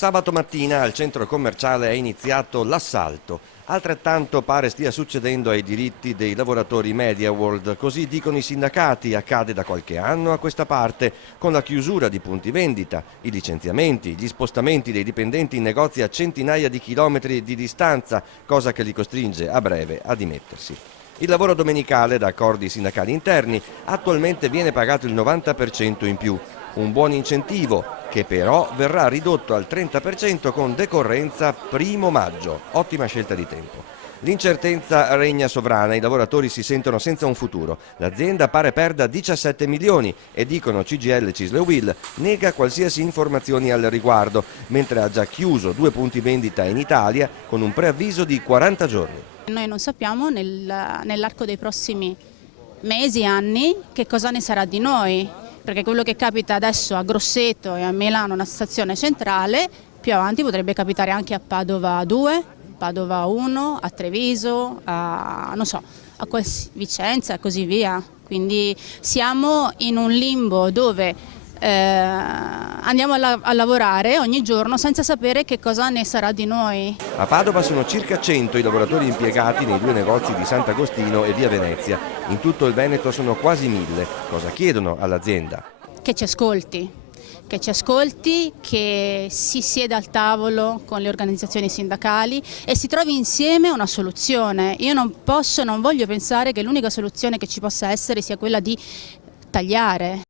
Sabato mattina al centro commerciale è iniziato l'assalto. Altrettanto pare stia succedendo ai diritti dei lavoratori MediaWorld, così dicono i sindacati, accade da qualche anno a questa parte, con la chiusura di punti vendita, i licenziamenti, gli spostamenti dei dipendenti in negozi a centinaia di chilometri di distanza, cosa che li costringe a breve a dimettersi. Il lavoro domenicale, da accordi sindacali interni, attualmente viene pagato il 90% in più, un buon incentivo che però verrà ridotto al 30% con decorrenza 1° maggio. Ottima scelta di tempo. L'incertezza regna sovrana, i lavoratori si sentono senza un futuro. L'azienda pare perda 17 milioni e dicono CGIL Cislewill nega qualsiasi informazioni al riguardo, mentre ha già chiuso 2 punti vendita in Italia con un preavviso di 40 giorni. Noi non sappiamo nell'arco dei prossimi mesi, anni, che cosa ne sarà di noi, perché quello che capita adesso a Grosseto e a Milano, una stazione centrale, più avanti potrebbe capitare anche a Padova 2, Padova 1, a Treviso, a Vicenza e così via. Quindi siamo in un limbo dove andiamo a lavorare ogni giorno senza sapere che cosa ne sarà di noi. A Padova sono circa 100 i lavoratori impiegati nei 2 negozi di Sant'Agostino e via Venezia. In tutto il Veneto sono quasi 1000. Cosa chiedono all'azienda? Che ci ascolti, che si sieda al tavolo con le organizzazioni sindacali e si trovi insieme una soluzione. Io non voglio pensare che l'unica soluzione che ci possa essere sia quella di tagliare.